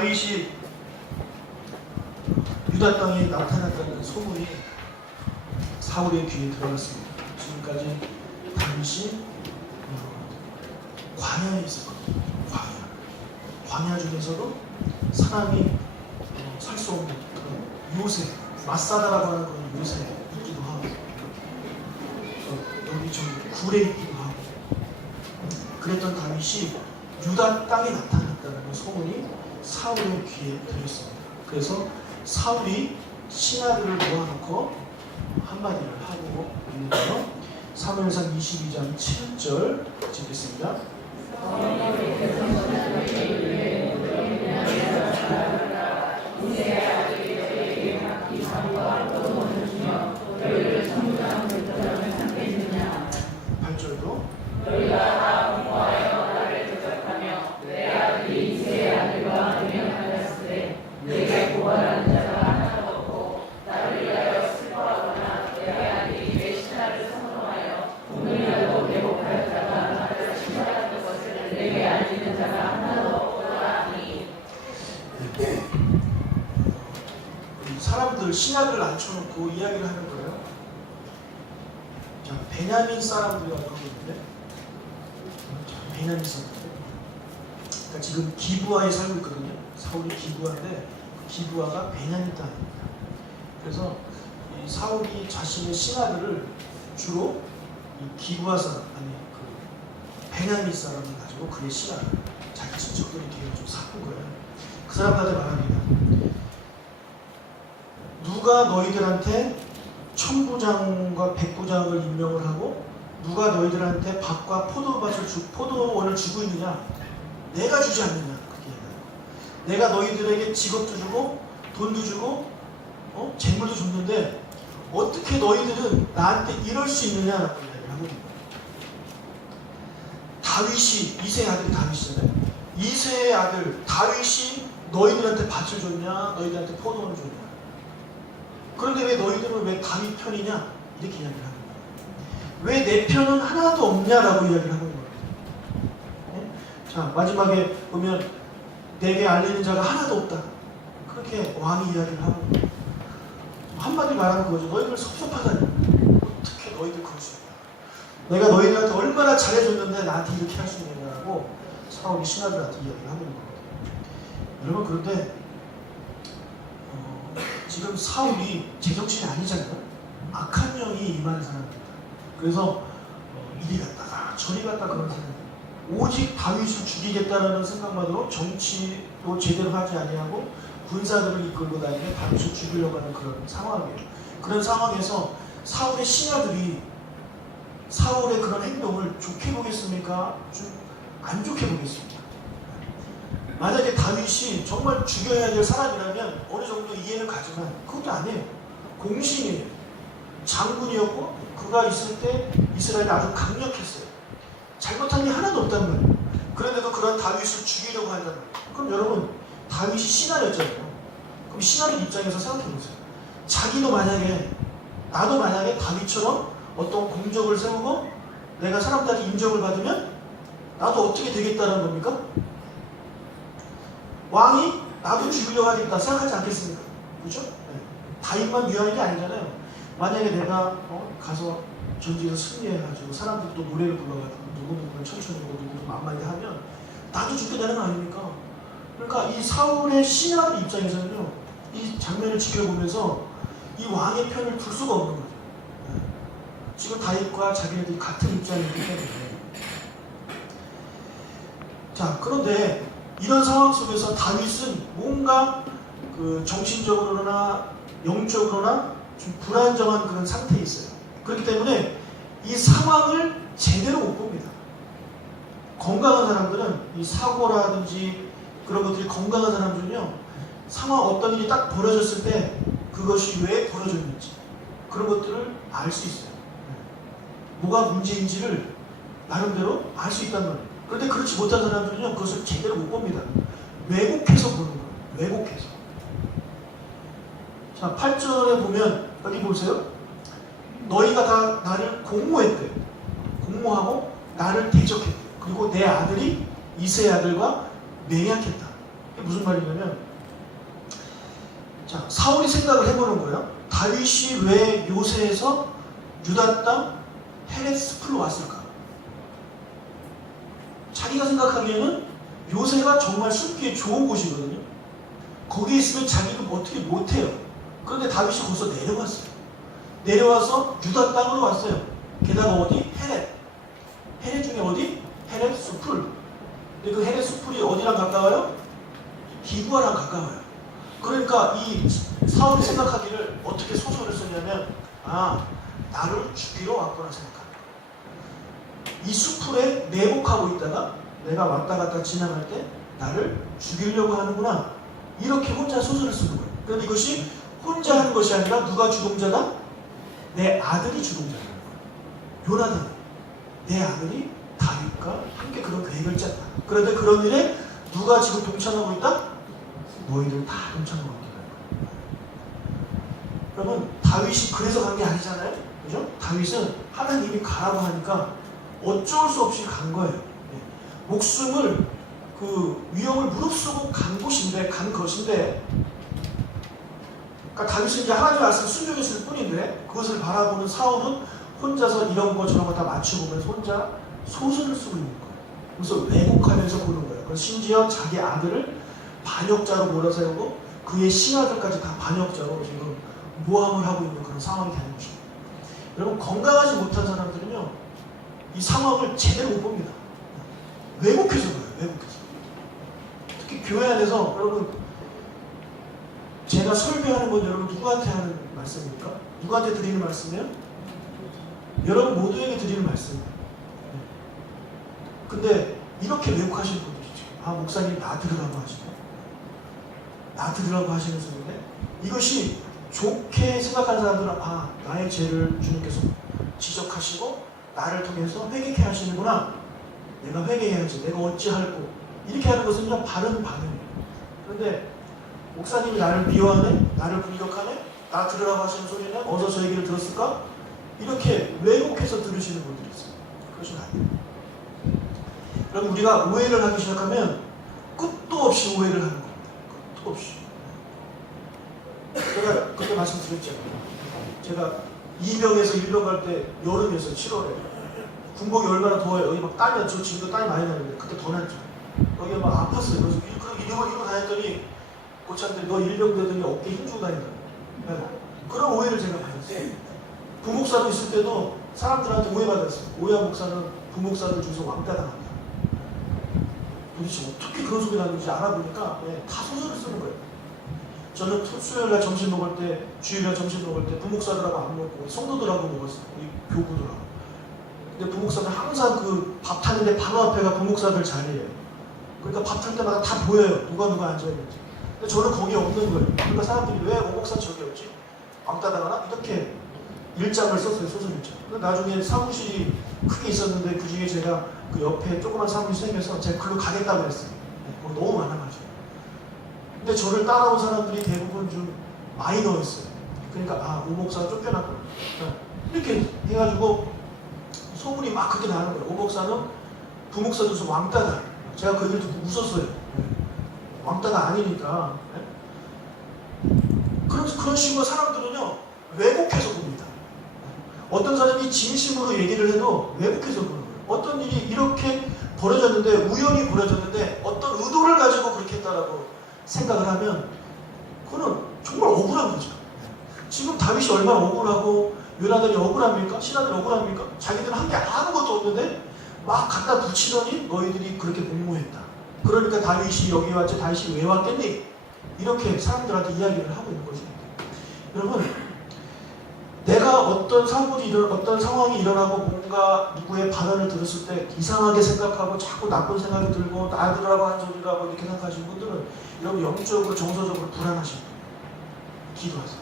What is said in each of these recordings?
다윗이 유다 땅에 나타났다는 소문이 사울의 귀에 들어갔습니다. 지금까지 다윗이 광야에 있었거든요. 광야 중에서도 사람이 살 수 없는 그런 요새, 마사다라고 하는 그런 요새이기도 하고, 여기 좀 굴에 있기도 하고, 그랬던 다윗이 유다 땅에 나타났다는 소문이 사울의 귀에 들렸습니다. 그래서 사울이 신하들을 모아놓고 한마디를 하고 있는데요. 사무엘상 22장 7절 읽겠습니다. 사람들 신하들을 앉혀놓고 이야기를 하는 거예요. 자, 베냐민 사람들이라고 하고 있는데, 자, 베냐민 사람들. 그러니까 지금 기브아에 살고 있거든요. 사울이 기브아인데 기브아가 베냐민 땅입니다. 그래서 이 사울이 자신의 신하들을 주로 이 기브아 사람, 아니 그 베냐민 사람을 가지고 그의 신하를 자기 친척들이 이렇게 좀 섞은 거예요. 그 사람들한테 말합니다. 누가 너희들한테 천부장과 백부장을 임명을 하고 누가 너희들한테 밭과 포도원을 주고 있느냐? 내가 주지 않느냐? 그렇게 얘기해요. 내가 너희들에게 직업도 주고 돈도 주고 재물도 줬는데 어떻게 너희들은 나한테 이럴 수 있느냐라고 이야기를 하거든요. 다윗이 이새의 아들이 다윗이잖아요. 이새의 아들 다윗이 너희들한테 밭을 줬냐? 너희들한테 포도원을 줬냐? 그런데 왜 너희들은 왜 다윗 편이냐? 이렇게 이야기를 하는 거예요. 왜 내 편은 하나도 없냐라고 이야기를 하는 거예요. 네? 자, 마지막에 보면 내게 알리는 자가 하나도 없다. 그렇게 왕이 이야기를 하고 한마디 말하는 거죠. 너희들 섭섭하다니. 어떻게 너희들 그럴 수 있냐. 내가 너희들한테 얼마나 잘해줬는데 나한테 이렇게 할 수 있느냐고 사울이 신하들한테 이야기를 하는 거예요. 여러분, 그런데 지금 사울이 제정신이 아니잖아요. 악한 영이 임하는 사람입니다. 그래서 이리 갔다가 저리 갔다 그런 사람입니다. 오직 다윗을 죽이겠다는 생각만으로 정치도 제대로 하지 아니하고 군사들을 이끌고 다니며 다윗을 죽이려고 하는 그런 상황이에요. 그런 상황에서 사울의 신하들이 사울의 그런 행동을 좋게 보겠습니까? 좀 안 좋게 보겠습니다. 만약에 다윗이 정말 죽여야 될 사람이라면 어느 정도 이해는 가지만 그것도 아니에요. 공신이에요. 장군이었고 그가 있을 때 이스라엘이 아주 강력했어요. 잘못한 게 하나도 없단 말이에요. 그런데도 그런 다윗을 죽이려고 한단 말이에요. 그럼 여러분, 다윗이 신하였잖아요. 그럼 신하의 입장에서 생각해보세요. 자기도 만약에, 나도 만약에 다윗처럼 어떤 공적을 세우고 내가 사람들한테 인정을 받으면 나도 어떻게 되겠다는 겁니까? 왕이 나도 죽이려고 하겠다 생각하지 않겠습니까? 그렇죠? 네. 다윗만 위하는 게 아니잖아요. 만약에 내가 가서 전지에서 승리해가지고 사람들도 노래를 불러가지고 누구누구는 천천히 오고 누구는 만만히 하면 나도 죽게 되는 거 아닙니까? 그러니까 이 사울의 신하들 입장에서는요, 이 장면을 지켜보면서 이 왕의 편을 둘 수가 없는 거죠. 네. 지금 다윗과 자기네들이 같은 입장이기 때문에. 자, 그런데 이런 상황 속에서 다윗은 뭔가 그 정신적으로나 영적으로나 좀 불안정한 그런 상태에 있어요. 그렇기 때문에 이 상황을 제대로 못 봅니다. 건강한 사람들은 이 사고라든지 그런 것들이 건강한 사람들은요, 상황 어떤 일이 딱 벌어졌을 때 그것이 왜 벌어졌는지 그런 것들을 알 수 있어요. 뭐가 문제인지를 나름대로 알 수 있단 말이에요. 그런데 그렇지 못한 사람들은요, 그것을 제대로 못 봅니다. 왜곡해서 보는 거예요. 왜곡해서. 자, 8절에 보면 여기 보세요. 너희가 다 나를 공모했대. 공모하고 나를 대적했대. 그리고 내 아들이 이새의 아들과 맹약했다. 이게 무슨 말이냐면, 자, 사울이 생각을 해보는 거예요. 다윗이 왜 요새에서 유다 땅 헤레스풀로 왔을까? 자기가 생각하기에는 요새가 정말 숨기에 좋은 곳이거든요. 거기에 있으면 자기가 어떻게 못해요. 그런데 다윗이 거기서 내려왔어요. 내려와서 유다 땅으로 왔어요. 게다가 어디? 헤렛. 헤렛 중에 어디? 헤렛 수풀. 근데 그 헤렛 수풀이 어디랑 가까워요? 기브아랑 가까워요. 그러니까 이 사울이 생각하기를 어떻게 소설을 쓰냐면, 아, 나를 죽이러 왔구나 생각합니다. 이 수풀에 매복하고 있다가 내가 왔다 갔다 지나갈 때 나를 죽이려고 하는구나. 이렇게 혼자 소설을 쓰는 거예요. 그런데 이것이 혼자 하는 것이 아니라 누가 주동자다? 내 아들이 주동자라는 거예요. 요나단, 내 아들이 다윗과 함께 그런 계획을 짰다. 그런데 그런 일에 누가 지금 동참하고 있다? 너희들 다 동참하고 있다. 그러면 다윗이 그래서 간 게 아니잖아요. 그죠? 다윗은 하나님이 가라고 하니까 어쩔 수 없이 간 거예요. 목숨을 그 위험을 무릅쓰고 간 것인데, 그러니까 다윗은 이제 하나님 말씀 순종했을 뿐인데 그것을 바라보는 사울은 혼자서 이런 거 저런 거 다 맞춰보면서 혼자 소설을 쓰고 있는 거예요. 그래서 왜곡하면서 보는 거예요. 그래서 심지어 자기 아들을 반역자로 몰아세우고 그의 신하들까지 다 반역자로 지금 모함을 하고 있는 그런 상황이 되는 것입니다. 여러분, 건강하지 못한 사람들은요, 이 상황을 제대로 못 봅니다. 왜곡해서 그래요. 왜곡해서. 특히 교회 안에서 여러분, 제가 설교하는 건 여러분 누구한테 하는 말씀입니까? 누구한테 드리는 말씀이에요? 여러분 모두에게 드리는 말씀이에요. 근데 이렇게 왜곡하시는 분들이 있죠. 아, 목사님 나 들으라고 하시고, 나 들으라고 하시는 소리인데, 이것이 좋게 생각하는 사람들은 아, 나의 죄를 주님께서 지적하시고 나를 통해서 회개케 하시는구나. 내가 회개해야지. 내가 어찌할꼬. 이렇게 하는 것은 그냥 바른 반응이에요. 그런데 목사님이 나를 미워하네? 나를 공격하네? 나 들으라고 하시는 소리는 어디서 저 얘기를 들었을까? 이렇게 왜곡해서 들으시는 분들이 있어요. 그것이 아니에요. 그럼 우리가 오해를 하기 시작하면 끝도 없이 오해를 하는 겁니다. 끝도 없이. 제가 그때 말씀드렸잖아요. 제가 2병에서 1병 갈 때 여름이었어요. 7월에. 군복이 얼마나 더워요. 여기 막 땀이, 저 지금도 땀이 많이 나는데 그때 더 났죠. 여기가 막 아팠어요. 그래서 이러고 다녔더니 고참들이 너 1병 되더니 어깨에 힘주고 다닌다. 그런 오해를 제가 받았어요. 부목사도 있을 때도 사람들한테 오해받았어요. 오해한 목사는 부목사들 중에서 왕따 당합니다. 도대체 어떻게 그런 소리 나는지 알아보니까 다 소설을 쓰는 거예요. 저는 수요일날 점심 먹을 때, 주일날 점심 먹을 때 부목사들하고 안 먹고 성도들하고 먹었어요. 우리 교구들하고. 근데 부목사들 항상 그 밥 타는데 바로 앞에가 부목사들 자리예요. 그러니까 밥 탈 때마다 다 보여요. 누가 앉아있는지. 근데 저는 거기 없는 거예요. 그러니까 사람들이 왜 목사 저기 없지? 왕따 당하나? 이렇게 일장을 썼어요. 소설 일장. 근데 나중에 사무실이 크게 있었는데 그 중에 제가 그 옆에 조그만 사무실 생겨서 제가 글로 가겠다고 했어요. 거기 너무 많아가지고. 근데 저를 따라온 사람들이 대부분 좀 마이너였어요. 그러니까 아, 오 목사가 쫓겨났구나. 이렇게 해가지고 소문이 막 그렇게 나는 거예요. 오 목사는 부목사 줘서 왕따다. 제가 그 얘기를 듣고 웃었어요. 왕따가 아니니까. 그런 식으로 사람들은요, 왜곡해서 봅니다. 어떤 사람이 진심으로 얘기를 해도 왜곡해서 보는 거예요. 어떤 일이 이렇게 벌어졌는데, 우연히 벌어졌는데 어떤 의도를 가지고 그렇게 했다라고 생각을 하면 그거는 정말 억울한 거죠. 지금 다윗이 얼마나 억울하고 요나단이 억울합니까? 신하들이 억울합니까? 자기들은 한 게 아무것도 없는데 막 갖다 붙이더니 너희들이 그렇게 공모했다. 그러니까 다윗이 여기 왔지, 다윗이 왜 왔겠니? 이렇게 사람들한테 이야기를 하고 있는 것입니다. 여러분, 내가 어떤 상황이 일어나고 뭔가 누구의 발언을 들었을 때 이상하게 생각하고 자꾸 나쁜 생각이 들고 나들으라고 한 소리라고 이렇게 생각하시는 분들은 여러분 영적으로 정서적으로 불안하신 분이에요. 기도하세요.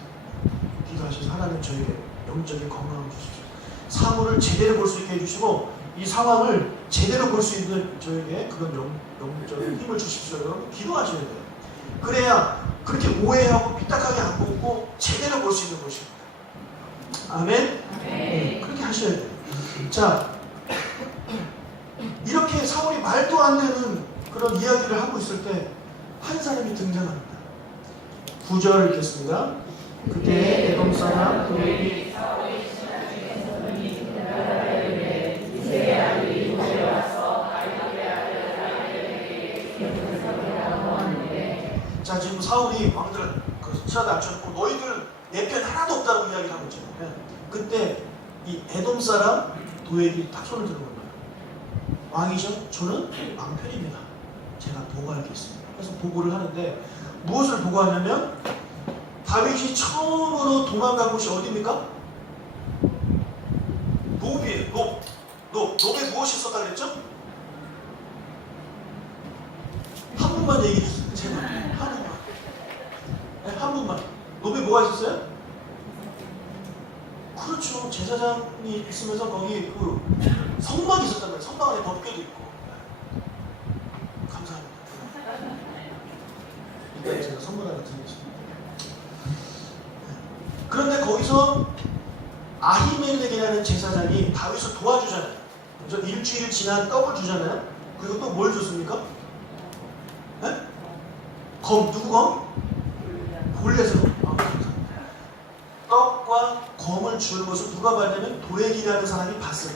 기도하셔서 하나님 저에게 영적인 건강을 주십시오. 사물을 제대로 볼 수 있게 해주시고 이 상황을 제대로 볼 수 있는 저에게 그런 영적인 힘을 주십시오. 여러분 기도하셔야 돼요. 그래야 그렇게 오해하고 삐딱하게 안 보고 제대로 볼 수 있는 것입니다. 아멘? 네, 그렇게 하셔야 돼요. 자, 이렇게 사울이 말도 안 되는 그런 이야기를 하고 있을 때 한 사람이 등장합니다. 9절 읽겠습니다. 그때 에돔 사람 도액이 자, 지금 사울이 왕들을 치라도 앉혀놓고 너희들 내 편 하나도 없다고 이야기를 하고 있잖아요. 그때 이 에돔 사람 도액이 딱 손을 들은 거예요. 왕이죠? 저는 왕편입니다. 제가 보고하겠습니다. 그래서 보고를 하는데 무엇을 보고하냐면 다윗이 처음으로 도망간 곳이 어디입니까? 노비예요. 노비에 무엇이 있었다 그랬죠? 한 분만 얘기해 주세요. 제발 한 분만. 네, 한 분만. 노비에 뭐가 있었어요? 그렇죠. 제사장이 있으면서 거기 그 성막이 있었단 말이에요. 성막 안에 법궤도 있고. 감사합니다. 이따 제가 선물 하나 드리겠습니다. 그런데 거기서 아히멜렉이라는 제사장이 다윗을 도와주잖아요. 그래서 일주일 지난 떡을 주잖아요. 그리고 또 뭘 줬습니까? 네? 누구 검? 골리앗의 검. 떡과 검을 주는 것을 누가 봤냐면 도액이라는 사람이 봤어요.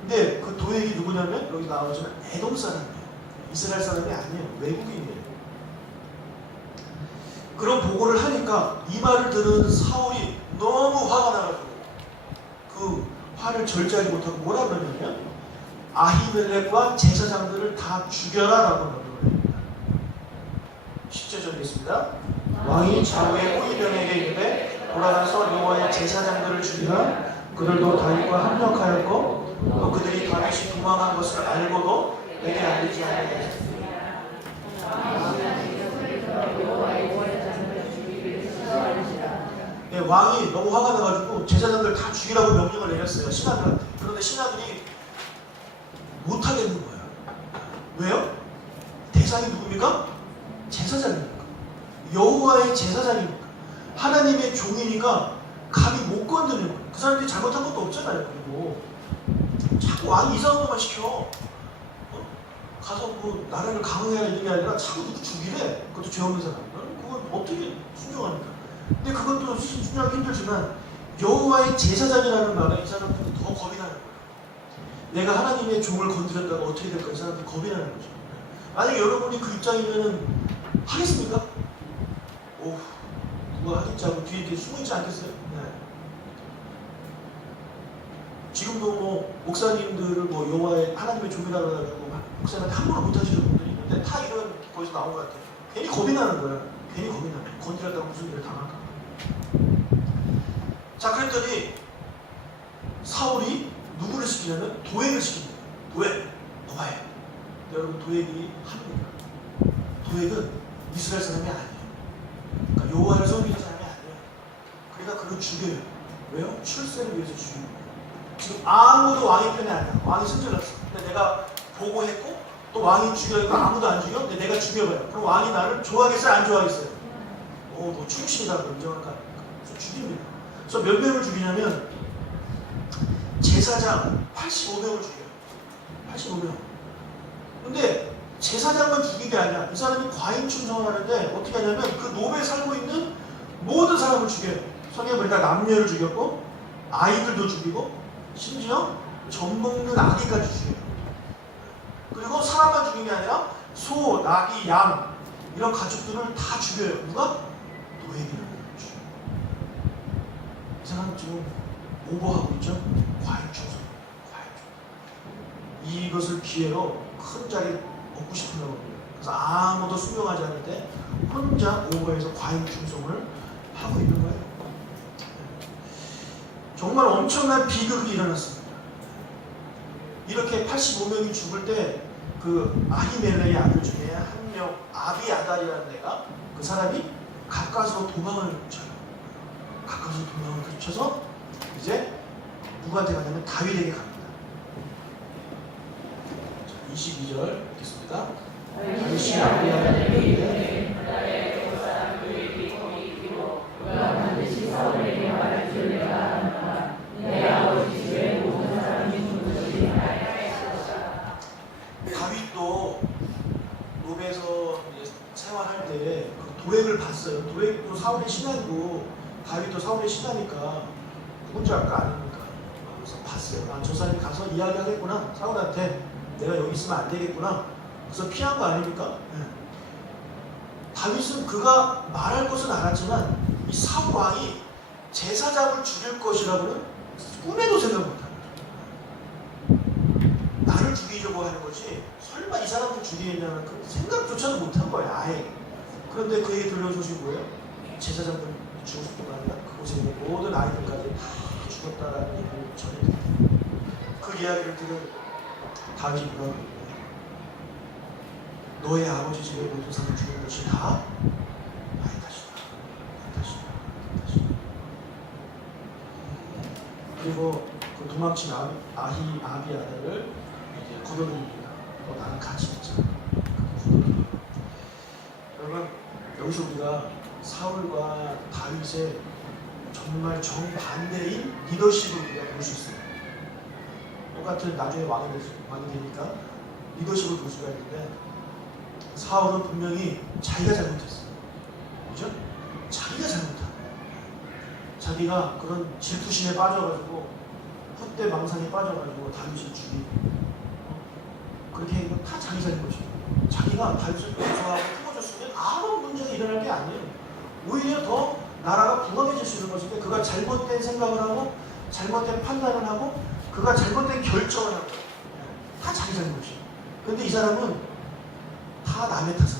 근데 그 도액이 누구냐면 여기 나오지만 에돔 사람이에요. 이스라엘 사람이 아니에요. 외국인이에요. 그런 보고를 하니까 이 말을 들은 사울이 너무 화가 나가지고 그 화를 절제하지 못하고 뭐라 그러냐면 아히멜렉과 제사장들을 다 죽여라 라고 명령을 합니다. 10절 읽겠습니다. 왕이 좌우의 호위병에게 이르되 돌아가서 여호와의 제사장들을 죽이라. 그들도 다윗과 합력하였고 또 그들이 다윗이 도망한 것을 알고도 내게 알리지 아니하였습니다. 네, 왕이 너무 화가 나가지고 제사장들 다 죽이라고 명령을 내렸어요. 신하들한테. 그런데 신하들이 못하겠는 거예요. 왜요? 대상이 누굽니까? 제사장입니까? 여호와의 제사장입니까? 하나님의 종이니까 감히 못 건드는 거예요. 그 사람들이 잘못한 것도 없잖아요. 그리고 자꾸 왕이 이상한 것만 시켜. 가서 뭐 나라를 강화해야 이런 게 아니라 자꾸 누구 죽이래. 그것도 죄 없는 사람. 그건 어떻게 순종합니까? 근데 그것도 순종하기 힘들지만 여호와의 제사장이라는 말에 이 사람들은 더 겁이 나는 거예요. 내가 하나님의 종을 건드렸다가 어떻게 될까? 이 사람들 겁이 나는 거죠. 만약에 여러분이 그 입장이면 하겠습니까? 오, 누가 하겠지 하고 뒤에 이렇게 숨어있지 않겠어요? 네. 지금도 뭐 목사님들을 뭐 여호와의 하나님의 종이라고 해가지고 목사님한테 함부로 못하시는 분들이 있는데 다 이런 거기서 나온 것 같아요. 괜히 겁이 나는 거야. 괜히 겁이 나요. 건드렸다고 무슨 일을 당할까? 자, 그랬더니 사울이 누구를 시키냐면 도액을 시킵니다. 도액, 너가 해. 여러분, 도액이 합니다. 도액은 이스라엘 사람이 아니에요. 그러니까 여호와를 섬기는 사람이 아니에요. 그러니까 그를 죽여요. 왜요? 출세를 위해서 죽이는 거예요. 지금 아무도 왕의 편이 아니야. 왕이 승질났어. 근데 내가 보고했고 또 왕이 죽여니까 아무도 안 죽여? 근데 내가 죽여봐요. 그럼 왕이 나를 좋아하겠어요? 안 좋아하겠어요? 오, 너 충신이라고 인정할까? 그래서 죽입니다. 그래서 몇 명을 죽이냐면 제사장 85명을 죽여요. 85명. 근데 제사장만 죽인 게 아니야. 이 사람이 과인 충성을 하는데 어떻게 하냐면 그 노베에 살고 있는 모든 사람을 죽여요. 성경에 보니까 남녀를 죽였고 아이들도 죽이고 심지어 젖 먹는 아기까지 죽여요. 그리고 사람만 죽인 게 아니라 소, 나귀, 양 이런 가축들을 다 죽여요. 누가? 도액이라는 거죠. 이 사람 지금 오버하고 있죠? 과인 충성. 이것을 기회로 큰 자리 얻고 싶은 거거든요. 그래서 아무도 순종하지 않는데 혼자 오버해서 과인 충성을 하고 있는 거예요. 정말 엄청난 비극이 일어났습니다. 이렇게 85명이 죽을 때 그 아히멜렉의 아들 중에 한 명 아비아달이라는 애가 그 사람이 가까스로 도망을 쳐요. 가까스로 도망을 쳐서 이제 누구한테 가냐면 다윗에게 갑니다. 22절 읽겠습니다. 다윗이 아비아달에게 이르되 반드시 사울에게 말할지어다. 내 아버지 집에 모든 사람이 죽는 것이 나의 것이다. 다윗도 노베에서 사울의 신하니까 누군지 알까 아닙니까? 그래서 봤어요. 아, 저 사람이 가서 이야기하겠구나. 사울한테 내가 여기 있으면 안 되겠구나. 그래서 피한 거 아닙니까? 네. 다윗은 그가 말할 것은 알았지만 이 사울 왕이 제사장을 죽일 것이라고는 꿈에도 생각 못한 거죠. 나를 죽이려고 하는 거지 설마 이 사람들 죽이겠냐는 그 생각조차도 못한 거야 아예. 그런데 그에게 들려온 소식이 뭐예요? 제사장들 죽을 뿐 아니라 그곳에 있는 모든 아이들까지 다 죽었다라는 얘기를 전해드립니다. 그 이야기를 들은 다윗이 뭐라고 했냐? 너의 아버지 집의 모든 사람 죽은 것이 다 나의 탓이다. 내 탓이다. 내 탓이다. 그리고 그 도망친 아비 아들을 이제 거둬들입니다. 나랑 같이 있자. 여러분 여기서 우리가 사울과 다윗의 정말 정반대인 리더십을 우리가 볼 수 있어요. 똑같은 나중에 왕이 되니까 리더십을 볼 수가 있는데 사울은 분명히 자기가 잘못했어요. 그죠? 자기가 잘못한 거예요. 자기가 그런 질투심에 빠져가지고 헛돼 망상에 빠져가지고 다윗을 죽이고 그렇게 한 건 다 자기 잘못이에요. 자기가 다윗을 용서하고 품어줬으면 아무 문제가 일어날 게 아니에요. 오히려 더 나라가 부강해질 수 있는 것인데 그가 잘못된 생각을 하고 잘못된 판단을 하고 그가 잘못된 결정을 하고 다 자기 잘못이에요. 그런데 이 사람은 다 남의 탓은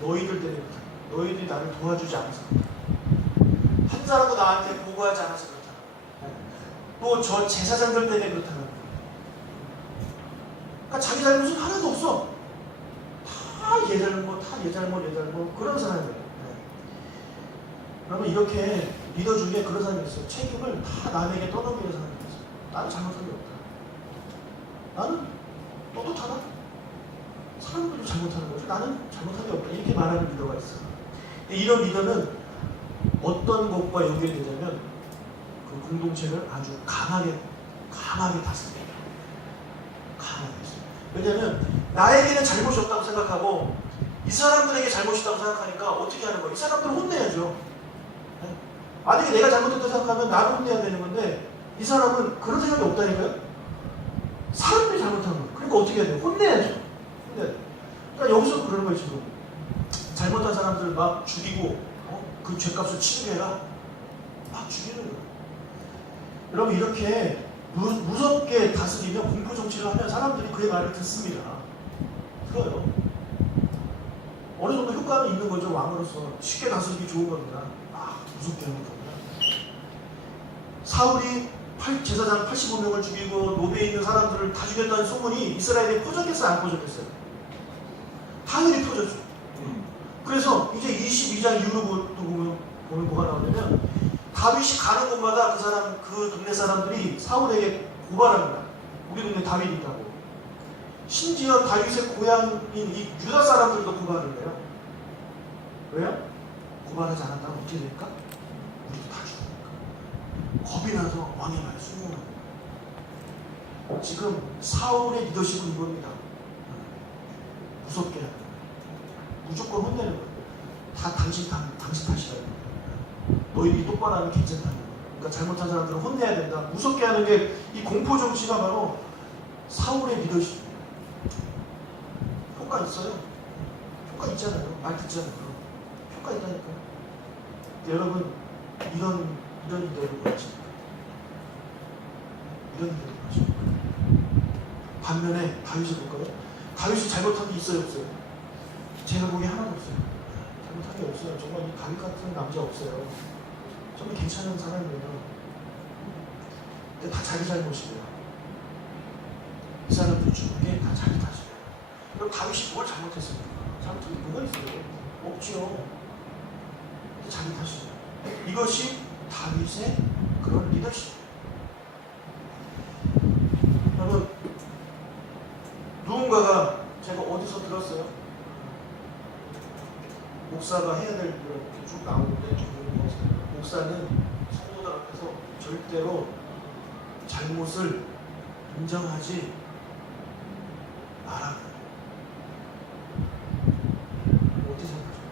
너희들 때문에 그렇다. 너희들이 나를 도와주지 않아서 그렇다. 한 사람도 나한테 보고하지 않아서 그렇다. 또 저 제사장들 때문에 그렇다. 그러니까 자기 잘못은 하나도 없어. 다 얘 잘못, 얘 잘못 그런 사람이에요. 그러면 이렇게 리더 중에 그런 사람이 있어요. 책임을 다 남에게 떠넘기는 사람이 있어요. 나는 잘못한 게 없다. 나는 떳떳하다. 사람들도 잘못하는 거죠. 나는 잘못한 게 없다. 이렇게 말하는 리더가 있어요. 이런 리더는 어떤 것과 연결되냐면 그 공동체를 아주 강하게 다스립니다. 강하게 다스립니다. 왜냐하면 나에게는 잘못이 없다고 생각하고 이 사람들에게 잘못이 있다고 생각하니까 어떻게 하는 거예요? 이 사람들을 혼내야죠. 만약에 내가 잘못했다고 생각하면 나를 혼내야 되는 건데 이 사람은 그런 생각이 없다니까요? 사람들이 잘못한 거예요. 그러니까 어떻게 해야 돼요? 혼내야죠. 그러니까 여기서 그러는 거예요. 지금 잘못한 사람들 막 죽이고 그 죄값을 치르게라 막 죽이는 거예요. 여러분 이렇게 무섭게 다스리면 공포 정치를 하면 사람들이 그의 말을 듣습니다. 들어요. 어느 정도 효과는 있는 거죠. 왕으로서 쉽게 다스리기 좋은 겁니다. 무섭게 하는 겁니다. 사울이 제사장 85명을 죽이고 노베에 있는 사람들을 다 죽였다는 소문이 이스라엘에 퍼졌겠어요? 안 퍼졌겠어요? 당연히 퍼졌죠. 그래서 이제 22장 이후로 보면 뭐가 나오냐면 다윗이 가는 곳마다 그 동네 사람들이 사울에게 고발합니다. 우리 동네 다윗이 있다고. 심지어 다윗의 고향인 이 유다 사람들도 고발을 해요. 왜요? 고발하지 않았다면 어떻게 될까? 우리도 다 죽으니까. 겁이 나서 왕의 말에 순종하는 거예요. 지금 사울의 리더십은 이겁니다. 무섭게 하는 거예요. 무조건 혼내는 거예요. 다 당신 탓이다. 너희들이 똑바로 하면 괜찮다는 거예요. 그러니까 잘못한 사람들은 혼내야 된다. 무섭게 하는 게 이 공포 정치가 바로 사울의 리더십입니다. 효과 있어요. 효과 있잖아요. 말 듣잖아요. 효과 있다니까요. 여러분 이런 리더를 원하십니까? 이런 리더를 원하십니까? 반면에 다윗을 볼까요? 다윗이 잘못한 게 있어요, 없어요? 제가 보기에 하나도 없어요. 잘못한 게 없어요. 정말 이 다윗 같은 남자 없어요. 정말 괜찮은 사람이에요. 근데 다 자기 잘못이에요. 이 사람들이 죽은 게 다 자기 탓이에요. 그럼 다윗이 뭘 잘못했습니까? 잘못한 게 뭐가 있어요? 없지요. 자기 탓이에요. 이것이 다윗의 그런 리더십. 여러분, 누군가가 제가 어디서 들었어요? 목사가 해야 될 일을 이렇게 쭉 나오는데 목사는 성도들 앞에서 절대로 잘못을 인정하지 말아요. 어떻게 생각하세요?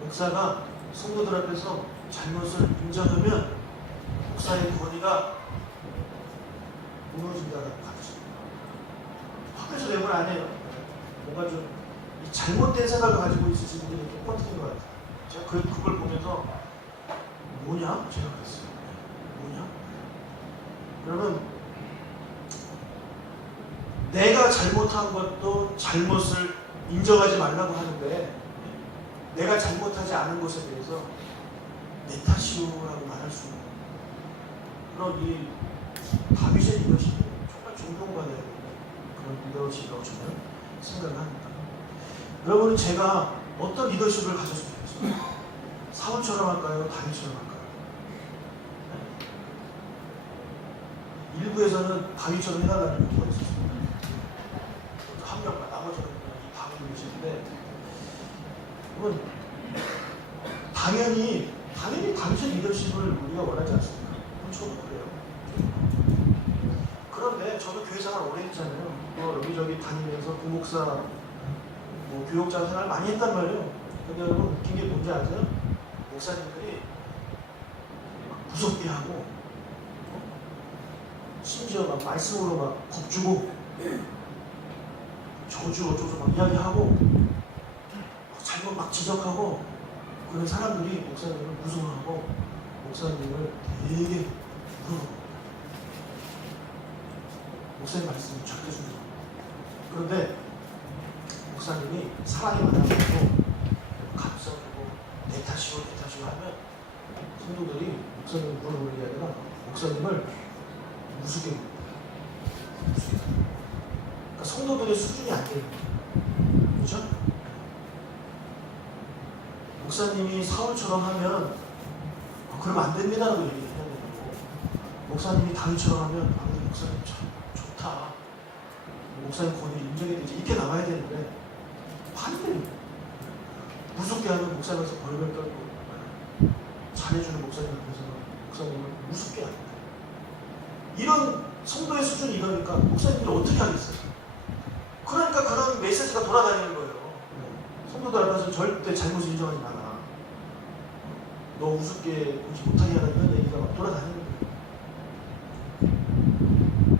목사가 성도들 앞에서 잘못을 인정하면 목사의 권위가 무너진다라고 가르칩니다. 학교에서 내면 안 해요. 뭔가 좀 잘못된 생각을 가지고 있으신 분들이 좀 뻗는 것 같아요. 제가 그걸 보면서 뭐냐? 제가 그랬어요. 뭐냐? 그러면 내가 잘못한 것도 잘못을 인정하지 말라고 하는데 내가 잘못하지 않은 것에 대해서 내 탓이오라고 말할 수 있는 그런 이 다윗의 리더십이 정말 존경받아야 되는 그런 리더십이라고 저는 생각을 합니다. 여러분은 제가 어떤 리더십을 가졌으면 좋겠어요? 사울처럼 할까요? 다윗처럼 할까요? 일부에서는 다윗처럼 해달라는 요구가 있었습니다. 한 명만, 나머지는 이 다윗이 계시는데 그러면 당연히 다윗의 리더십을 우리가 원하지 않습니까? 저도 그래요. 그런데 저도 교회 생활 오래 했잖아요. 또 여기저기 다니면서 부목사, 교육자 생활 많이 했단 말이에요. 근데 여러분 웃긴 게 뭔지 아세요? 목사님들이 무섭게 하고 심지어 막 말씀으로 막 겁주고 저주 어쩌고 막 이야기하고 잘못 막 지적하고 그런 사람들이 목사님을 무서워하고 목사님을 되게 물어봅니다. 목사님 말씀을 절대 준다. 그런데 목사님이 사랑이 많아가지고 감싸주고 내 탓이고 하면 성도들이 목사님을 물어보는 게 아니라 목사님을 무섭게 봅니다. 그러니까 성도들의 수준이 안 됩니다. 그렇죠? 목사님이 사울처럼 하면 그러면 안 됩니다라고 얘기를 해야 되는 거고 목사님이 다윗처럼 하면 근데 목사님 참 좋다. 목사님 권위를 인정해야 되지. 이렇게 나와야 되는데 반대입니다. 무섭게 하면 목사님에서 벌벌 떨고 잘해주는 목사님 앞에서는 목사님을 무섭게 합니다. 이런 성도의 수준이 이러니까 목사님들이 어떻게 하겠어요? 그러니까 그런 메시지가 돌아다니는 거예요. 성도들 앞에서 절대 잘못을 인정하지 마라. 너 우습게 보지 못하게 하는 이런 얘기가 막 돌아다니는 거예요.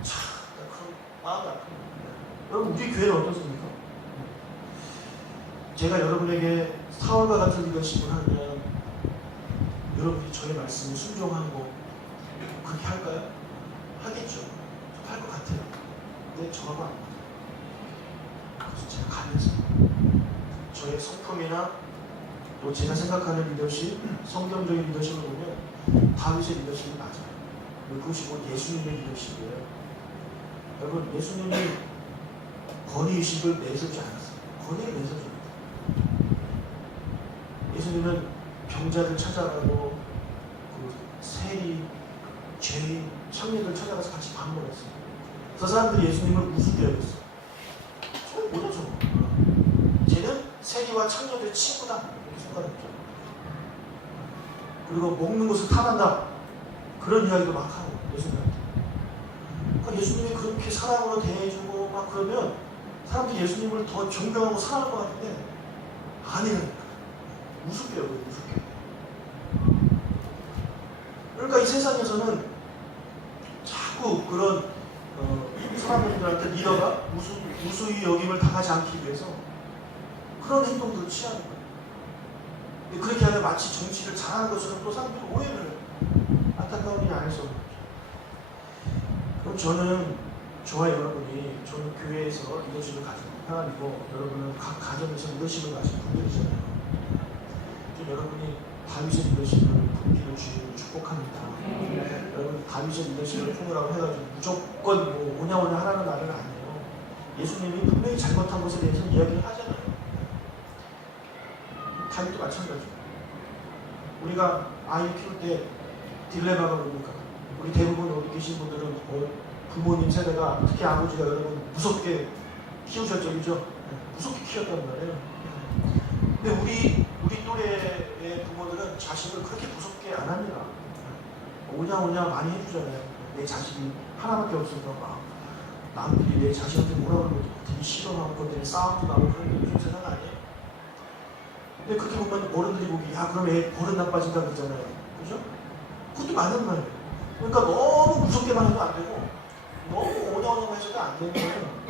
참, 그런 마음이 아픕니다. 여러분, 우리 교회는 어떻습니까? 제가 여러분에게 사울과 같은 리더십을 하면 여러분이 저의 말씀에 순종하고 그렇게 할까요? 하겠죠. 할 것 같아요. 근데 저하고 안 맞아요. 그래서 제가 가면서 저의 성품이나 또 제가 생각하는 리더십, 성경적인 리더십을 보면 다윗의 리더십이 맞아요. 그것이 곧 예수님의 리더십이에요. 여러분, 예수님이 권위의식을 내세우지 않았어요. 권위를 내세워줍니다. 예수님은 병자를 찾아가고 그 세리, 죄인, 청년들 찾아가서 같이 밥 먹었어요. 그 사람들이 예수님을 우습게 여겼어요. 저거 뭐냐 저거. 쟤는 세리와 청년들의 친구다. 이렇게 생각했죠. 그리고 먹는 것을 탐한다. 그런 이야기도 막 하고 예수님한테. 그러니까 예수님이 그렇게 사랑으로 대해주고 막 그러면 사람들이 예수님을 더 존경하고 사랑할 것 같은데 아니라니까. 우습게 여겨요. 우습게. 그러니까 이 세상에서는 자꾸 그런 사람들한테 리더가 무수히 여김을 당하지 않기 위해서 그런 행동들을 취하는 거예요. 근데 그렇게 하면 마치 정치를 잘하는 것처럼 또 사람들이 오해를 해요. 안타까운 일이 아닐 수 없는 거죠. 그럼 저와 여러분이 저는 교회에서 리더십을 가진 사람이고 여러분은 각 가정에서 리더십을 가진 분들이잖아요. 여러분이 다윗의 리더십을 품기를 주님을 축복합니다. 여러분 다윗의 리더십을 품으라고 해가지고 무조건 오냐오냐 하라는 말은 아니에요. 예수님이 분명히 잘못한 것에 대해서 이야기를 하잖아요. 다윗도 마찬가지예요. 우리가 아이 키울 때 딜레마가 뭡니까? 우리 대부분 여기 계신 분들은 부모님 세대가 특히 아버지가 여러분 무섭게 키우셨죠, 그죠? 무섭게 키웠단 말이에요. 근데 우리 또래의 부모들은 자식을 그렇게 무섭게 안 합니다. 오냐오냐 많이 해주잖아요. 내 자식이 하나밖에 없으니까 막 남들이 내 자식한테 뭐라고 하는 것도 되게 싫어하고 그것 싸움도 나고 그런 게 요즘 세상 아니에요. 근데 그렇게 보면 어른들이 보기 야 그럼 애 버릇 나빠진다 그러잖아요. 그죠? 그것도 맞는 말이에요. 그러니까 너무 무섭게만 해도 안 되고 너무 오냐오냐 해서도 안 되는 거예요.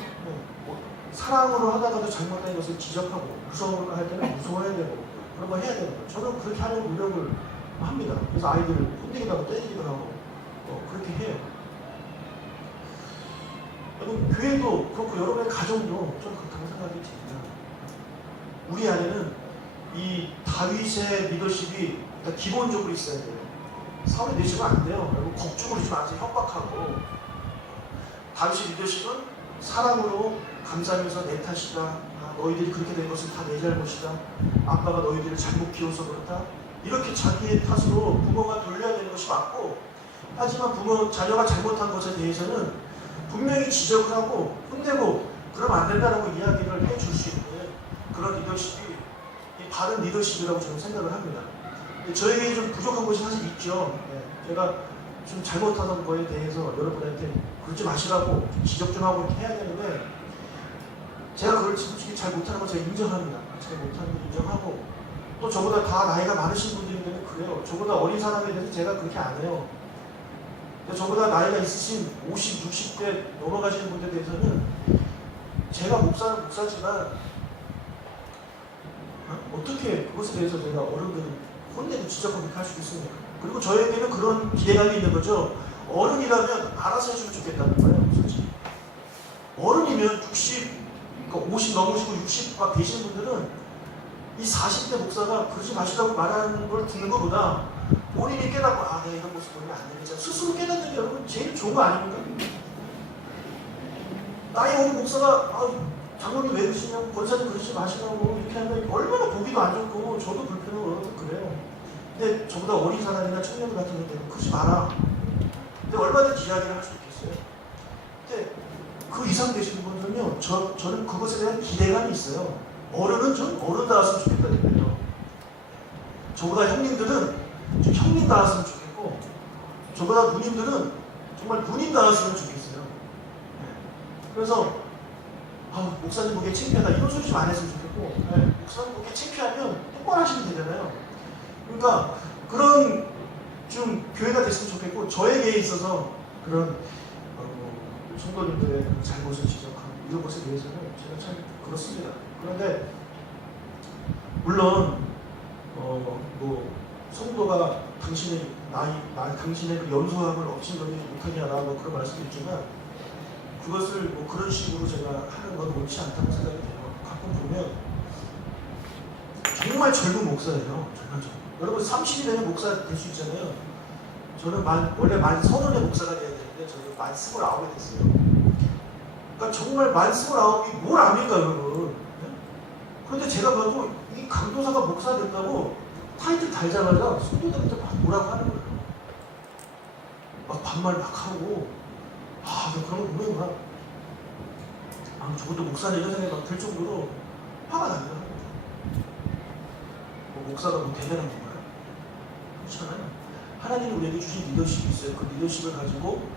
뭐 사랑으로 하다가도 잘못된 것을 지적하고 무서워 할 때는 무서워해야 되고 그런 거 해야 되는 거예요. 저는 그렇게 하려고 노력을 합니다. 그래서 아이들을 혼내기도 하고 때리기도 하고 그렇게 해요. 여러분 교회도 그렇고 여러분의 가정도 좀 그렇다고 생각이 듭니다. 우리 안에는 이 다윗의 리더십이 일단 기본적으로 있어야 돼요. 사울이 내시면 안 돼요. 여러분 곡중으로 좀 앉아 협박하고 다윗의 리더십은 사랑으로 감싸면서 내 탓이다. 너희들이 그렇게 된 것은 다 내 잘못이다. 아빠가 너희들을 잘못 키워서 그렇다. 이렇게 자기의 탓으로 부모가 돌려야 되는 것이 맞고 하지만 자녀가 잘못한 것에 대해서는 분명히 지적을 하고 혼내고 그러면 안 된다라고 이야기를 해줄 수 있는 그런 리더십이 이 바른 리더십이라고 저는 생각을 합니다. 저에게 좀 부족한 것이 사실 있죠. 제가 좀 잘못하던 거에 대해서 여러분한테 그러지 마시라고 좀 지적 좀 하고 이렇게 해야 되는데 제가 그걸 솔직히 잘 못하는 걸 제가 인정합니다. 잘 못하는 걸 인정하고 또 저보다 다 나이가 많으신 분들인데는 그래요. 저보다 어린 사람에 대해서 제가 그렇게 안 해요. 저보다 나이가 있으신 50, 60대 넘어가시는 분들에 대해서는 제가 목사는 목사지만 어떻게 그것에 대해서 제가 어른들을 혼내고 지적하고 그렇게 할 수 있습니까? 그리고 저에게는 그런 기대감이 있는 거죠. 어른이라면 알아서 해주면 좋겠다는 거예요. 솔직히. 어른이면 60, 그러니까 50 넘으시고 60가 되시는 분들은 이 40대 목사가 그러지 마시라고 말하는 걸 듣는 것보다 본인이 깨닫고 내가 이런 모습 보이면 안 되겠지. 스스로 깨닫는 게 여러분 제일 좋은 거 아닙니까? 나이 어린 목사가 장로님 왜 그러시냐고 권사님 그러지 마시라고 이렇게 하면 얼마나 보기도 안 좋고 저도 불편하고 그래요. 근데 저보다 어린 사람이나 청년들 같은 경우는 그러지 마라. 근데 얼마든지 이야기를 할 수 있겠어요. 근데 그 이상 되시는 분들은요, 저는 그것에 대한 기대감이 있어요. 어른은 좀 어른다웠으면 좋겠다는 거예요. 저보다 형님들은 좀 형님다웠으면 좋겠고, 저보다 누님들은 정말 누님다웠으면 좋겠어요. 그래서 목사님 보기에 창피하다 이런 소리 좀 안 했으면 좋겠고, 목사님 보기에 창피하면 똑바로 하시면 되잖아요. 그러니까 그런 좀 교회가 됐으면 좋겠고, 저에게 있어서 그런 성도님들의 잘못을 지적하고 이런 것에 대해서는 제가 참 그렇습니다. 그런데 물론 뭐 성도가 당신의 당신의 그 염소함을 억지거리지 못하게 하라 뭐 그런 말씀도 있지만 그것을 뭐 그런 식으로 제가 하는 건 옳지 않다고 생각이 돼요. 가끔 보면 정말 젊은 목사예요. 정말 젊은. 여러분 30이 되면 목사 될 수 있잖아요. 저는 원래 만 30의 목사가 돼야 되는데 저는 만 29이 됐어요. 그러니까 정말 만 29이 뭘 압니까 여러분. 그런데 제가 봐도 이 강도사가 목사 된다고 타이틀 달자마자 성도들한테 막 뭐라고 하는 거예요. 막 반말 막 하고 그런 거 보면 저것도 목사는 이런 생각이 막 들 정도로 화가 납니다. 목사가 뭐 대단한 건가요? 그렇지 않아요. 하나님이 우리에게 주신 리더십이 있어요. 그 리더십을 가지고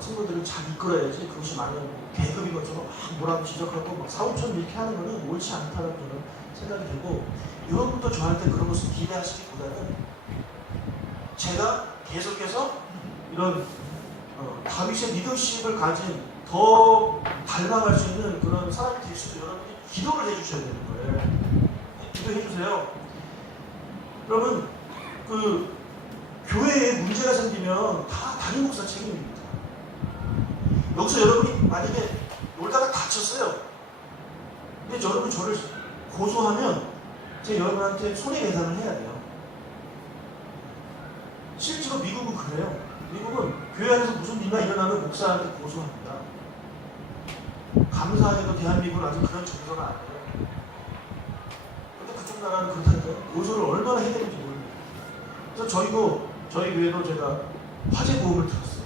성도들을 잘 이끌어야지 그것이 만약 계급인 것처럼 뭐라고 지적하고 막 사우천 이렇게 하는 거는 옳지 않다는 저는 생각이 들고 여러분도 저한테 그런 것을 기대하시기보다는 제가 계속해서 이런 다윗의 리더십을 가진 더 닮아갈 수 있는 그런 사람이 될 수 있도록 여러분이 기도를 해주셔야 되는 거예요. 기도해 주세요. 여러분 그 교회에 문제가 생기면 다 담임 목사 책임입니다. 여기서 여러분이 만약에 놀다가 다쳤어요. 근데 여러분이 저를 고소하면 제가 여러분한테 손해배상을 해야 돼요. 실제로 미국은 그래요. 미국은 교회 안에서 무슨 일이 일어나면 목사한테 고소합니다. 감사하게도 대한민국은 아직 그런 정서가 아니에요. 근데 그쪽 나라는 그렇다니까요. 고소를 얼마나 해야 되는지 모릅니다. 그래서 저희 교회도 제가 화재 보험을 들었어요.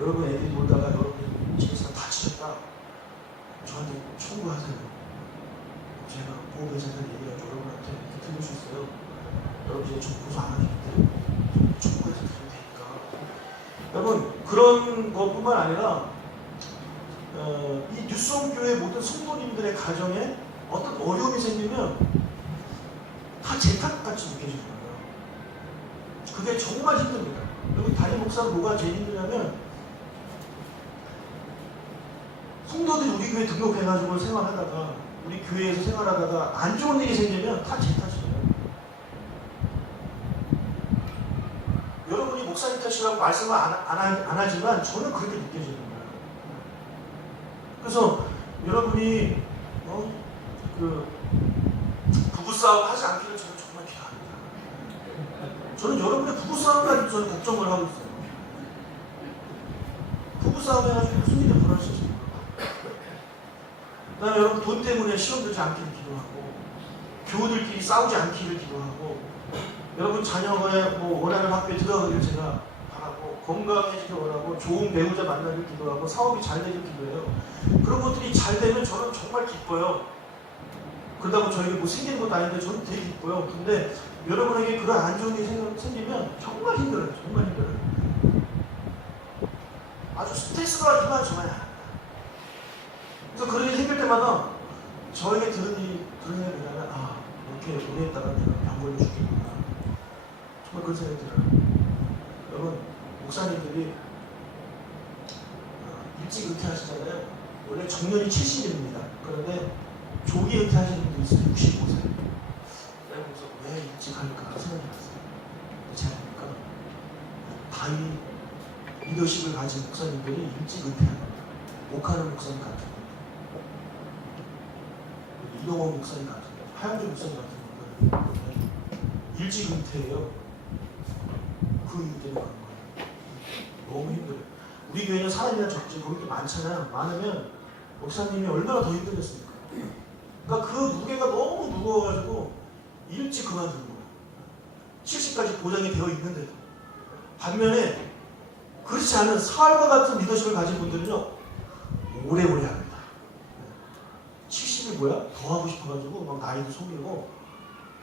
여러분 애들이 놀다가 여러분 집에서 다치셨다. 저한테 청구하세요. 제가 보호배상을 얘기해가지고 여러분한테 들을 수 있어요. 여러분 이제 좀 고소 안 하시는데 청구해서 드리면 되니까. 여러분 그런 것뿐만 아니라 이 뉴스홈 교회 모든 성도님들의 가정에 어떤 어려움이 생기면 다 제 탓같이 느껴지는 거예요. 그게 정말 힘듭니다. 여기 담임 목사는 뭐가 제일 힘드냐면 성도들이 우리 교회 등록해가지고 생활하다가 우리 교회에서 생활하다가 안 좋은 일이 생기면 다 제 탓이에요. 여러분이 목사님 탓이라고 말씀을 안 하지만 저는 그렇게 느껴지는 거예요. 그래서 여러분이 그 부부싸움 하지 않기를 저는 정말 기도합니다. 저는 여러분의 부부싸움까지 저는 걱정을 하고 있어요. 부부싸움 해가지고 무슨 일이 벌어질 수 있습니까? 그다음에 여러분 돈 때문에 시험 들지 않기를 기도하고, 교우들끼리 싸우지 않기를 기도하고, 여러분 자녀가 뭐 원하는 학교에 들어가기를 제가 바라고, 건강해지길 원하고, 좋은 배우자 만나길 기도하고, 사업이 잘 되길 기도해요. 그런 것들이 잘 되면 저는 정말 기뻐요. 그러다고 저에게 뭐 생기는 것도 아닌데 저는 되게 기뻐요. 근데 여러분에게 그런 안 좋은 일이 생기면 정말 힘들어요. 정말 힘들어요. 아주 스트레스가 이만저만이야. 그래서 그런 일이 생길 때마다 저에게 들은 일이 뭐냐면, 아, 이렇게 오래 했다가 내가 병 걸려 죽겠구나. 정말 그런 생각이 들어요. 여러분, 목사님들이 일찍 은퇴하시잖아요. 원래 정년이 70입니다. 그런데 조기 은퇴하시는 분들이 있어요. 65세. 그래서 왜 일찍 할까 생각이 났어요. 제가 보니까 다윗 리더십을 가진 목사님들이 일찍 은퇴합니다. 목하는 목사님 같은 거, 이동원 목사님 같은 거, 하영준 목사님 같은 분들은 일찍 은퇴해요. 그 이유 때문에 그런 거예요. 너무 힘들어요. 우리 교회는 사람이나 적지 그렇게 많잖아요. 많으면 목사님이 얼마나 더 힘들겠습니까? 그러니까 그 무게가 너무 무거워가지고 일찍 그만두는 거예요. 70까지 보장이 되어 있는데도. 반면에 그렇지 않은 사활과 같은 리더십을 가진 분들은요, 오래오래 합니다. 70이 뭐야? 더 하고 싶어가지고 막 나이도 속이고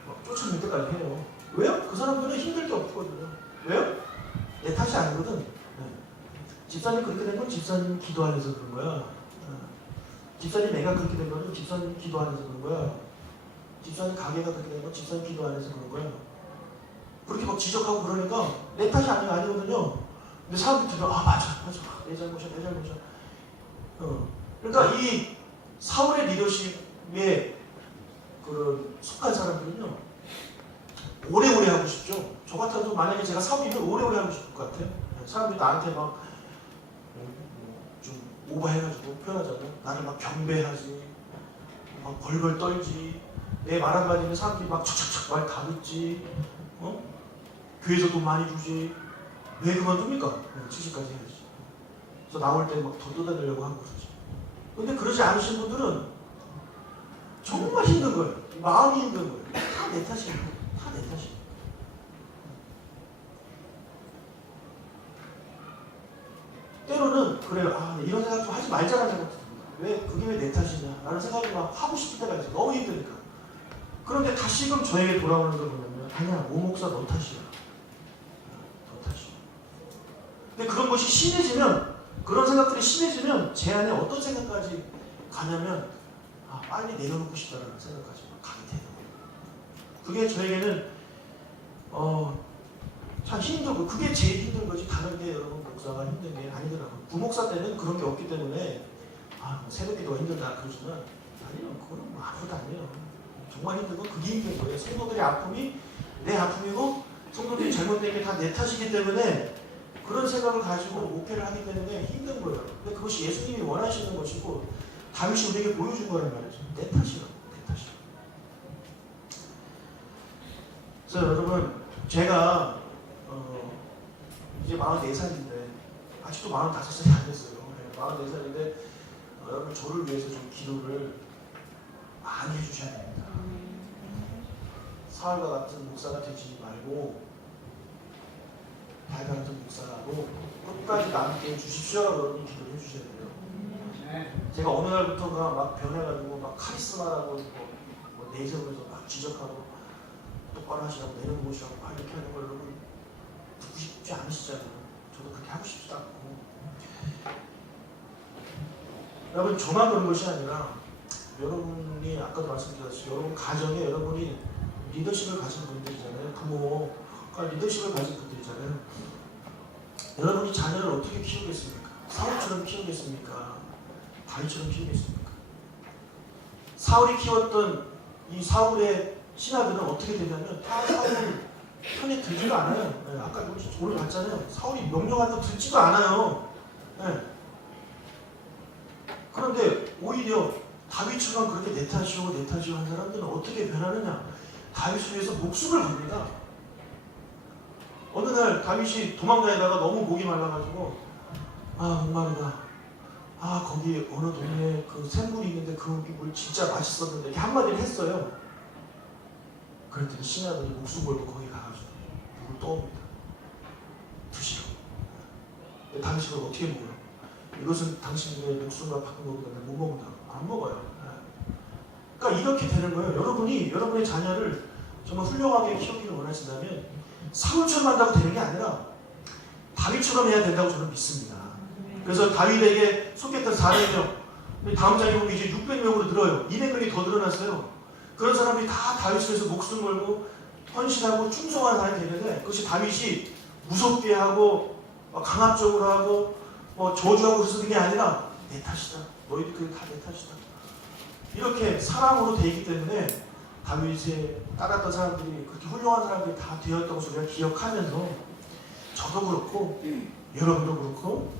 막 쫓아낼 때까지 해요. 왜요? 그 사람들은 힘들 게 없거든요. 왜요? 내 탓이 아니거든. 네. 집사님 그렇게 된 건 집사님 기도 안 해서 그런 거야. 집사님 애가 그렇게 된 거는 집사님 기도 안 해서 그런 거야. 집사님 가게가 그렇게 된 건 집사님 기도 안 해서 그런 거야. 그렇게 막 지적하고 그러니까 내 탓이 아니거든요. 근데 사람들이 들어, 아 맞아 내 잘못이야. 그러니까 이 사울의 리더십에 그런 속한 사람들은요, 오래오래 하고 싶죠. 저 같아도 만약에 제가 사업이면 오래오래 하고 싶을 것 같아요. 사람들이 나한테 막 좀 오버해가지고 표현하자면 나를 막 경배하지, 막 벌벌 떨지, 내 말 한마디면 사람들이 막 척척척 말 다 듣지, 교회에서 돈 많이 주지, 왜 그만둡니까? 70까지 해야지. 그래서 나올 때 막 더 뜯어내려고 하고 그러지. 근데 그러지 않으신 분들은 정말 힘든 거예요. 마음이 힘든 거예요. 다 내 탓이에요. 다 내 탓이에요. 때로는 그래요. 아, 이런 생각 좀 하지 말자라는 생각도 듭니다. 왜 그게 왜 내 탓이냐 라는 생각이 막 하고 싶을 때가 있어요. 너무 힘드니까. 그런데 다시금 저에게 돌아오는 걸 보면, 아니야, 오 목사 너 탓이야. 너 탓이야. 근데 그런 것이 심해지면, 그런 생각들이 심해지면 제 안에 어떤 생각까지 가냐면, 아, 빨리 내려놓고 싶다는 생각까지 가게 되는 거예요. 그게 저에게는 참 힘들고, 그게 제일 힘든 거지 다른 게 여러분 목사가 힘든 게 아니더라고요. 부목사 때는 그런 게 없기 때문에 새벽 기도가 힘들다 그러지만, 아니요, 그건 뭐 아무것도 아니에요. 정말 힘든 건 그게 힘든 거예요. 성도들의 아픔이 내 아픔이고 성도들이 잘못된 게 다 내 탓이기 때문에 그런 생각을 가지고 목회를 하기 때문에 힘든 거예요. 근데 그것이 예수님이 원하시는 것이고 다윗이 우리에게 보여준 거란 말이죠. 내 탓이라고. 내 탓이라고. 그래서 여러분, 제가 이제 44살인데 아직도 45살이 안 됐어요. 44살인데 여러분, 저를 위해서 좀 기도를 많이 해주셔야 됩니다. 사울과 같은 목사가 되지 말고 다윗 같은 목사라고 끝까지 남게 해주십시오. 여러분 기도를 해주셔야 돼요. 제가 어느 날부터가 막 변해가지고 막 카리스마라고 뭐 내세우면서 막 지적하고 똑바로 하시라고 내려놓으시라고 막 이렇게 하는 걸 여러분 듣고 싶지 않으시잖아요. 저도 그렇게 하고 싶지도 않고. 여러분, 저만 그런 것이 아니라 여러분이 아까도 말씀드렸듯이 여러분 가정에 여러분이 리더십을 가진 분들이잖아요. 부모가 그러니까 리더십을 가진 분들이잖아요. 여러분이 자녀를 어떻게 키우겠습니까? 사울처럼 키우겠습니까? 다윗처럼 키우겠습니까? 사울이 키웠던 이 사울의 신하들은 어떻게 되냐면 다 사울 편에 들지가 않아요. 네, 아까 오늘 봤잖아요. 사울이 명령한다고 듣지도 않아요. 네. 그런데 오히려 다윗처럼 그렇게 내 탓이오 한 사람들은 어떻게 변하느냐? 다윗을 위해서 목숨을 겁니다. 어느 날 다윗이 도망다니다가 너무 목이 말라가지고 목마르다. 거기 어느 동네에 그 샘물이 있는데 그 물 진짜 맛있었는데 이렇게 한마디를 했어요. 그랬더니 신하들이 목숨 걸고 거기 가가지고 물을 떠옵니다. 드시라고. 다윗이 그걸 어떻게 먹어요? 이것은 당신의 목숨과 바꾼 거기 때문에 못 먹는다고. 안 먹어요. 그러니까 이렇게 되는 거예요. 여러분이 여러분의 자녀를 정말 훌륭하게 키우기를 원하신다면 사울처럼 한다고 되는 게 아니라 다윗처럼 해야 된다고 저는 믿습니다. 그래서 다윗에게 속했던 400명, 다음 장에 보면 이제 600명으로 늘어요. 200명이 더 늘어났어요. 그런 사람이 다 다윗을 위해서 목숨 걸고 헌신하고 충성하는 사람이 되는데 그것이 다윗이 무섭게 하고 강압적으로 하고 저주하고 그러는 게 아니라 내 탓이다. 너희들 그게 다 내 탓이다. 이렇게 사랑으로 되기 때문에 다윗에 따랐던 사람들이 그렇게 훌륭한 사람들이 다 되었던 것을 우리가 기억하면서 저도 그렇고 여러분도 그렇고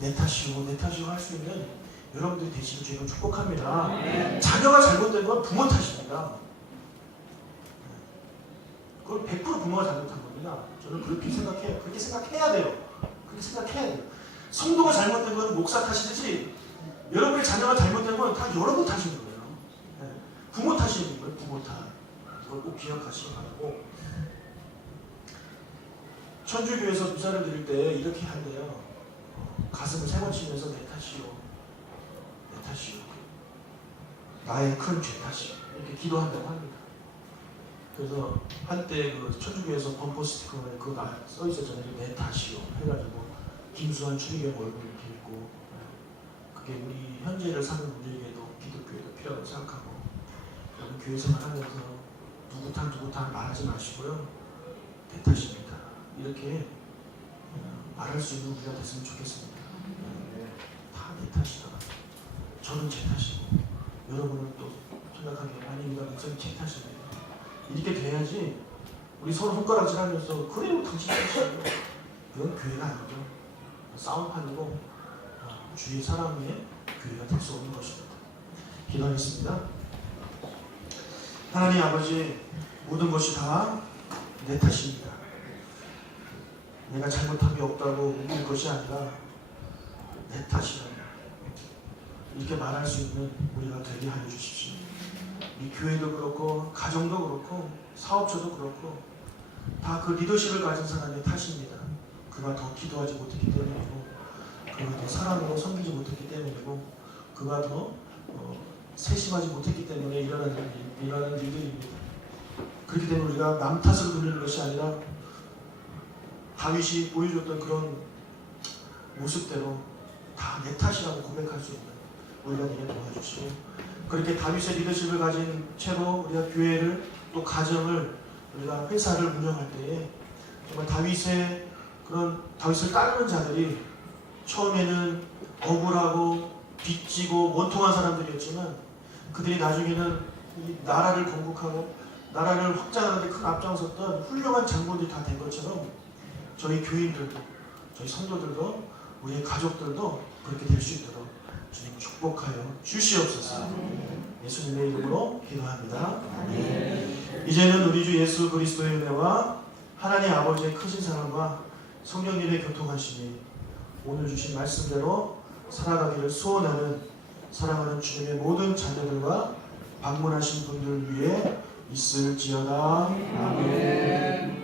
내 탓이고 할 수 있는 여러분들이 되시길 주님은 축복합니다. 자녀가 잘못된 건 부모 탓입니다. 그건 100% 부모가 잘못한 겁니다. 저는 그렇게 생각해요. 그렇게 생각해야 돼요. 그렇게 생각해야 돼요. 성도가 잘못된 건 목사 탓이지 여러분의 자녀가 잘못된 건 다 여러분 탓인 거예요. 부모 탓인 거예요. 부모 탓. 이걸 꼭 기억하시기 바라고. 천주교에서 미사를 드릴 때 이렇게 한대요. 가슴을 세 번 치면서 내 탓이요. 나의 큰 죄 탓이요. 이렇게 기도한다고 합니다. 그래서 한때 그 천주교에서 범퍼 스티커에 그거 써 있었잖아요. 내 탓이요. 해가지고 김수환 추리경 얼굴 이렇게 있고 그게 우리 현재를 사는 우리에게도 기독교에도 필요하다고 생각하고 여러분 교회 생활하면서 누구 탓 말하지 마시고요. 내 탓입니다. 이렇게 말할 수 있는 우리가 됐으면 좋겠습니다. 다 내 탓이다. 저는 제 탓이고 여러분은 또 생각하기에 아닙니다. 목사님 제 탓입니다. 이렇게 돼야지 우리 서로 손가락질하면서 그래요 당신 탓이에요. 그건 교회가 아니죠. 싸움판이고 주의 사랑의 교회가 될 수 없는 것입니다. 기도하겠습니다. 하나님 아버지 모든 것이 다 내 탓입니다. 내가 잘못한 게 없다고 우길 것이 아니라 내 탓이다. 이렇게 말할 수 있는 우리가 되게 하여 주십시오. 이 교회도 그렇고 가정도 그렇고 사업처도 그렇고 다 그 리더십을 가진 사람의 탓입니다. 그가 더 기도하지 못했기 때문이고 그가 더 사랑으로 섬기지 못했기 때문이고 그가 더 세심하지 못했기 때문에 일어나는 일들입니다. 그렇기 때문에 우리가 남 탓으로 돌리는 것이 아니라 다윗이 보여줬던 그런 모습대로 다 내 탓이라고 고백할 수 있는 우리가 되게 도와주시고 그렇게 다윗의 리더십을 가진 채로 우리가 교회를 또 가정을 우리가 회사를 운영할 때에 정말 다윗의 그런 다윗을 따르는 자들이 처음에는 억울하고 빚지고 원통한 사람들이었지만 그들이 나중에는 이 나라를 건국하고 나라를 확장하는 데 큰 앞장섰던 훌륭한 장군들이 다 된 것처럼 저희 교인들도 저희 성도들도 우리의 가족들도 그렇게 될 수 있도록 주님 축복하여 주시옵소서. 예수님의 이름으로 기도합니다. 이제는 우리 주 예수 그리스도의 은혜와 하나님 아버지의 크신 사랑과 성령님의 교통하심이 오늘 주신 말씀대로 살아가기를 소원하는 사랑하는 주님의 모든 자녀들과 방문하신 분들 위해 있을지어다. 아멘.